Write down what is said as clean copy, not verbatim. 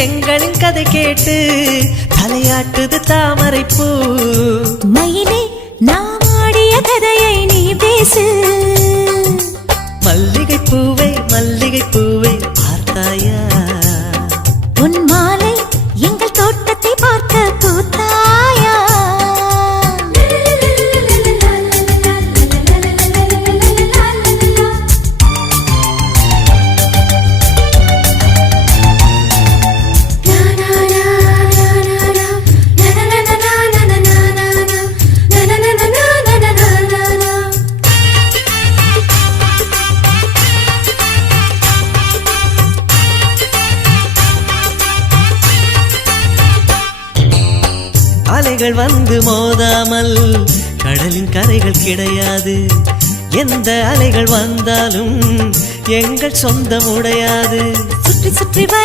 எங்களின் கதை கேட்டு தலையாட்டுது தாமரை பூ. மயிலே நாம் ஆடிய கதையை நீ பேசு. மல்லிகை பூவே மல்லிகை பூவே பார்த்தாயா, உன் மாலை எங்கள் தோட்டத்தை பார்க்க பூத்தாயா. அலைகள் வந்து மோதாமல் கடலின் கரைகள் கிடையாது. எந்த அலைகள் வந்தாலும் எங்கள் சொந்தம் உடையாது. சுற்றி சுற்றி வர